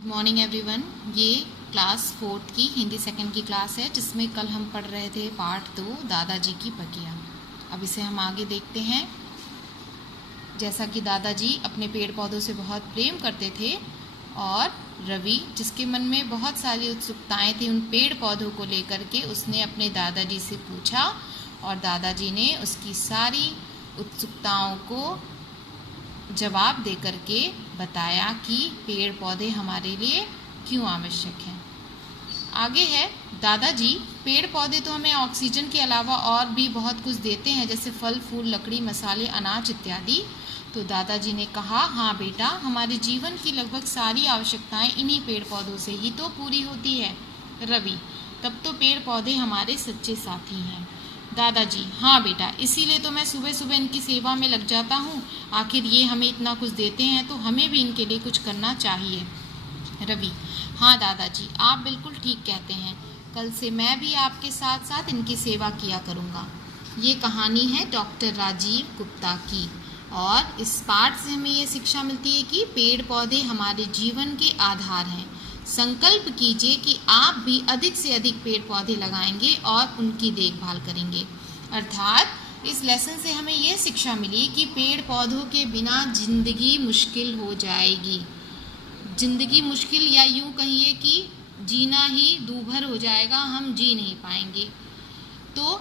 Good morning everyone. ये class 4 की Hindi second की क्लास है, जिसमें कल हम पढ़ रहे थे पार्ट 2 दादाजी की बगिया। अब इसे हम आगे देखते हैं। जैसा कि दादाजी अपने पेड़ पौधों से बहुत प्रेम करते थे और रवि, जिसके मन में बहुत सारी उत्सुकताएं थी उन पेड़ पौधों को लेकर के, उसने अपने दादाजी से पूछा और दादाजी ने उसकी सारी उत्सुकताओं को जवाब दे करके बताया कि पेड़ पौधे हमारे लिए क्यों आवश्यक हैं। आगे है, दादाजी, पेड़ पौधे तो हमें ऑक्सीजन के अलावा और भी बहुत कुछ देते हैं, जैसे फल फूल, लकड़ी, मसाले, अनाज इत्यादि। तो दादाजी ने कहा, हाँ बेटा, हमारे जीवन की लगभग सारी आवश्यकताएं इन्हीं पेड़ पौधों से ही तो पूरी होती है। रवि, तब तो पेड़ पौधे हमारे सच्चे साथी हैं। दादाजी, हाँ बेटा, इसीलिए तो मैं सुबह सुबह इनकी सेवा में लग जाता हूँ। आखिर ये हमें इतना कुछ देते हैं तो हमें भी इनके लिए कुछ करना चाहिए। रवि, हाँ दादाजी, आप बिल्कुल ठीक कहते हैं। कल से मैं भी आपके साथ साथ इनकी सेवा किया करूँगा। ये कहानी है डॉक्टर राजीव गुप्ता की, और इस पाठ से हमें ये शिक्षा मिलती है कि पेड़ पौधे हमारे जीवन के आधार हैं। संकल्प कीजिए कि आप भी अधिक से अधिक पेड़ पौधे लगाएंगे और उनकी देखभाल करेंगे। अर्थात इस लेसन से हमें ये शिक्षा मिली कि पेड़ पौधों के बिना जिंदगी मुश्किल हो जाएगी। जिंदगी मुश्किल, या यूँ कहिए कि जीना ही दूभर हो जाएगा, हम जी नहीं पाएंगे। तो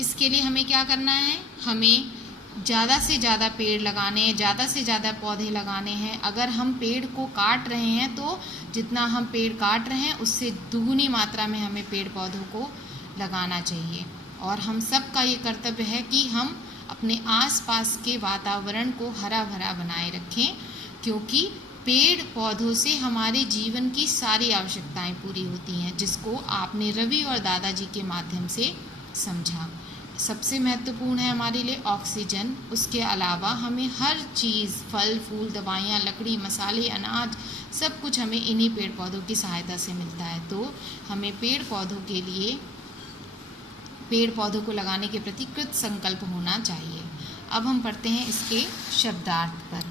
इसके लिए हमें क्या करना है? हमें ज़्यादा से ज़्यादा पेड़ लगाने हैं, ज़्यादा से ज़्यादा पौधे लगाने हैं। अगर हम पेड़ को काट रहे हैं तो जितना हम पेड़ काट रहे हैं उससे दुगुनी मात्रा में हमें पेड़ पौधों को लगाना चाहिए। और हम सब का ये कर्तव्य है कि हम अपने आसपास के वातावरण को हरा भरा बनाए रखें, क्योंकि पेड़ पौधों से हमारे जीवन की सारी आवश्यकताएं पूरी होती हैं, जिसको आपने रवि और दादाजी के माध्यम से समझा। सबसे महत्वपूर्ण है हमारे लिए ऑक्सीजन। उसके अलावा हमें हर चीज़, फल फूल, दवाइयाँ, लकड़ी, मसाले, अनाज, सब कुछ हमें इन्हीं पेड़ पौधों की सहायता से मिलता है। तो हमें पेड़ पौधों के लिए, पेड़ पौधों को लगाने के प्रति कृत संकल्प होना चाहिए। अब हम पढ़ते हैं इसके शब्दार्थ पर।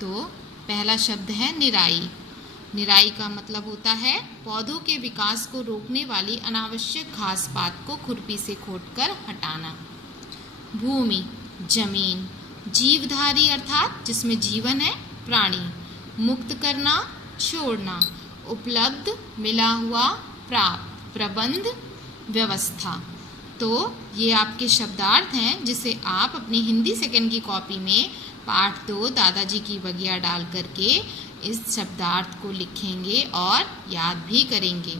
तो पहला शब्द है निराई। निराई का मतलब होता है पौधों के विकास को रोकने वाली अनावश्यक घास पात को खुरपी से खोदकर हटाना। भूमि, जमीन। जीवधारी अर्थात जिसमें जीवन है, प्राणी। मुक्त करना, छोड़ना। उपलब्ध, मिला हुआ, प्राप्त। प्रबंध, व्यवस्था। तो ये आपके शब्दार्थ हैं, जिसे आप अपनी हिंदी सेकंड की कॉपी में पाठ 2 दादाजी की बगिया डाल करके इस शब्दार्थ को लिखेंगे और याद भी करेंगे।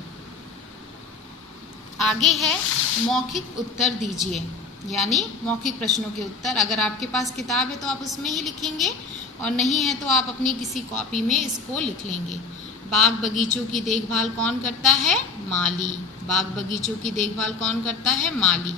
आगे है मौखिक उत्तर दीजिए, यानी मौखिक प्रश्नों के उत्तर। अगर आपके पास किताब है तो आप उसमें ही लिखेंगे, और नहीं है तो आप अपनी किसी कॉपी में इसको लिख लेंगे। बाग बगीचों की देखभाल कौन करता है? माली। बाग बगीचों की देखभाल कौन करता है? माली।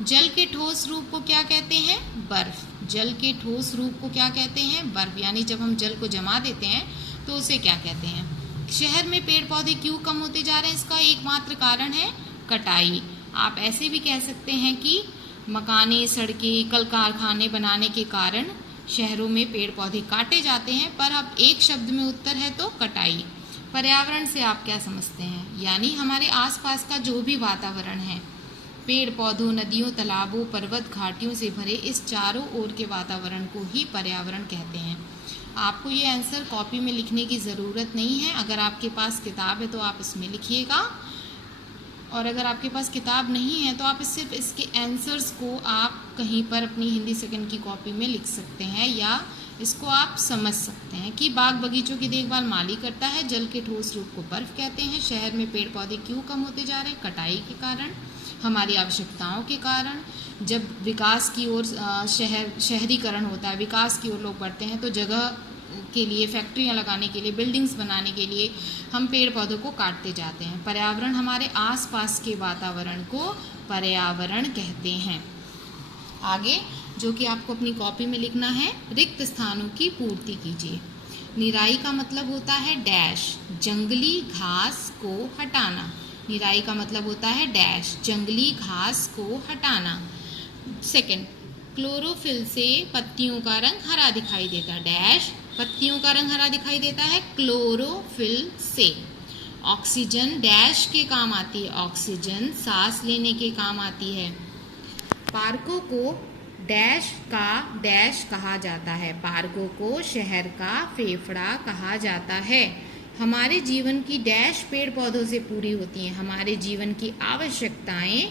जल के ठोस रूप को क्या कहते हैं? बर्फ। जल के ठोस रूप को क्या कहते हैं? बर्फ। यानी जब हम जल को जमा देते हैं तो उसे क्या कहते हैं? शहर में पेड़ पौधे क्यों कम होते जा रहे हैं? इसका एकमात्र कारण है कटाई। आप ऐसे भी कह सकते हैं कि मकानें, सड़कें, कल कारखाने बनाने के कारण शहरों में पेड़ पौधे काटे जाते हैं। पर अब एक शब्द में उत्तर है तो कटाई। पर्यावरण से आप क्या समझते हैं? यानी हमारे आसपास का जो भी वातावरण है, पेड़ पौधों, नदियों, तालाबों, पर्वत, घाटियों से भरे इस चारों ओर के वातावरण को ही पर्यावरण कहते हैं। आपको ये आंसर कॉपी में लिखने की ज़रूरत नहीं है। अगर आपके पास किताब है तो आप इसमें लिखिएगा, और अगर आपके पास किताब नहीं है तो आप सिर्फ इसके आंसर्स को आप कहीं पर अपनी हिंदी सेकंड की कॉपी में लिख सकते हैं, या इसको आप समझ सकते हैं कि बाग बगीचों की देखभाल माली करता है। जल के ठोस रूप को बर्फ कहते हैं। शहर में पेड़ पौधे क्यों कम होते जा रहे हैं? कटाई के कारण, हमारी आवश्यकताओं के कारण। जब विकास की ओर शहरीकरण होता है, विकास की ओर लोग बढ़ते हैं, तो जगह के लिए, फैक्ट्रियां लगाने के लिए, बिल्डिंग्स बनाने के लिए हम पेड़ पौधों को काटते जाते हैं। पर्यावरण, हमारे आसपास के वातावरण को पर्यावरण कहते हैं। आगे, जो कि आपको अपनी कॉपी में लिखना है, रिक्त स्थानों की पूर्ति कीजिए। निराई का मतलब होता है डैश, जंगली घास को हटाना। निराई का मतलब होता है डैश, जंगली घास को हटाना। सेकंड, क्लोरोफिल से पत्तियों का रंग हरा दिखाई देता, डैश, पत्तियों का रंग हरा दिखाई देता है क्लोरोफिल से। ऑक्सीजन डैश के काम आती है, ऑक्सीजन सांस लेने के काम आती है। पार्कों को डैश का डैश कहा जाता है, पार्कों को शहर का फेफड़ा कहा जाता है। हमारे जीवन की डैश पेड़ पौधों से पूरी होती हैं, हमारे जीवन की आवश्यकताएं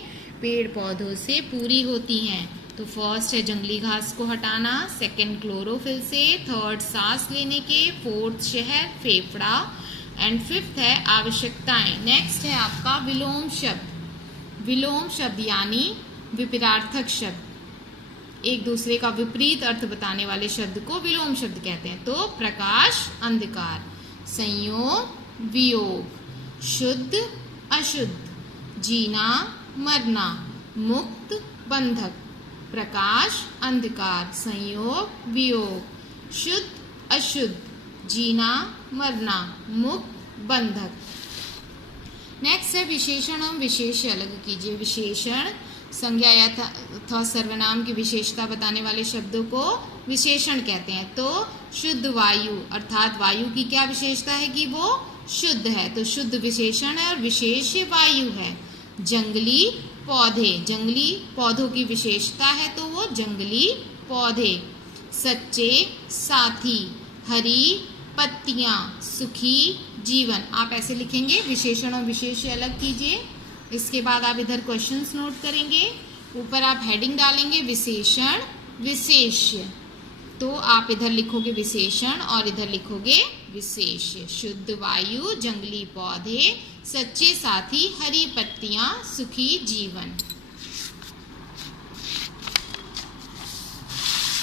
पेड़ पौधों से पूरी होती हैं। तो फर्स्ट है जंगली घास को हटाना, सेकंड क्लोरोफिल से, थर्ड सांस लेने के, फोर्थ शहर फेफड़ा एंड फिफ्थ है आवश्यकताएं। नेक्स्ट है आपका विलोम शब्द। विलोम शब्द यानी विपरीतार्थक शब्द, एक दूसरे का विपरीत अर्थ बताने वाले शब्द को विलोम शब्द कहते हैं। तो प्रकाश अंधकार, संयोग वियोग, शुद्ध अशुद्ध, जीना मरना, मुक्त बंधक। प्रकाश अंधकार, संयोग वियोग, शुद्ध अशुद्ध, जीना मरना, मुक्त बंधक। नेक्स्ट है विशेषण एवं विशेष्य अलग कीजिए। विशेषण संज्ञा या सर्वनाम की विशेषता बताने वाले शब्दों को विशेषण कहते हैं। तो शुद्ध वायु अर्थात वायु की क्या विशेषता है कि वो शुद्ध है, तो शुद्ध विशेषण है और विशेष्य वायु है। जंगली पौधे, जंगली पौधों की विशेषता है तो वो जंगली पौधे। सच्चे साथी, हरी पत्तियां, सुखी जीवन। आप ऐसे लिखेंगे, विशेषण और विशेष्य अलग कीजिए। इसके बाद आप इधर क्वेश्चंस नोट करेंगे, ऊपर आप हेडिंग डालेंगे विशेषण विशेष्य। तो आप इधर लिखोगे विशेषण और इधर लिखोगे विशेष्य। शुद्ध वायु, जंगली पौधे, सच्चे साथी, हरी पत्तियां, सुखी जीवन।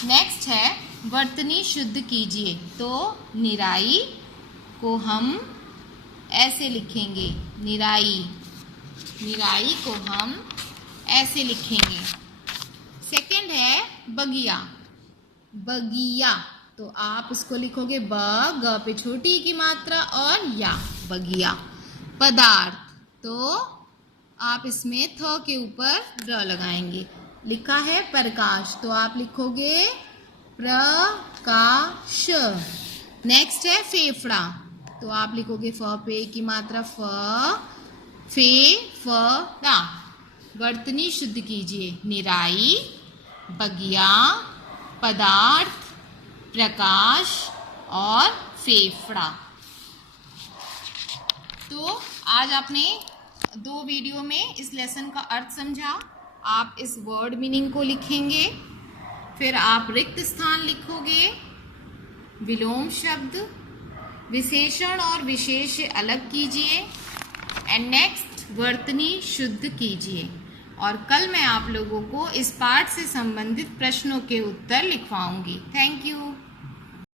नेक्स्ट है वर्तनी शुद्ध कीजिए। तो निराई को हम ऐसे लिखेंगे, निराई, निराई को हम ऐसे लिखेंगे। सेकंड है बगिया, बगिया, तो आप इसको लिखोगे ब, ग पे छोटी की मात्रा और या, बगिया। पदार्थ, तो आप इसमें थ के ऊपर र लगाएंगे। लिखा है प्रकाश, तो आप लिखोगे प्रकाश। नेक्स्ट है फेफड़ा, तो आप लिखोगे फ पे की मात्रा फ, फे फ ड़ा। वर्तनी शुद्ध कीजिए। निराई, बगिया, पदार्थ, प्रकाश और फेफड़ा। तो आज आपने 2 वीडियो में इस लेसन का अर्थ समझा। आप इस वर्ड मीनिंग को लिखेंगे, फिर आप रिक्त स्थान लिखोगे, विलोम शब्द, विशेषण और विशेष्य अलग कीजिए एंड नेक्स्ट वर्तनी शुद्ध कीजिए। और कल मैं आप लोगों को इस पाठ से संबंधित प्रश्नों के उत्तर लिखवाऊंगी। Thank you.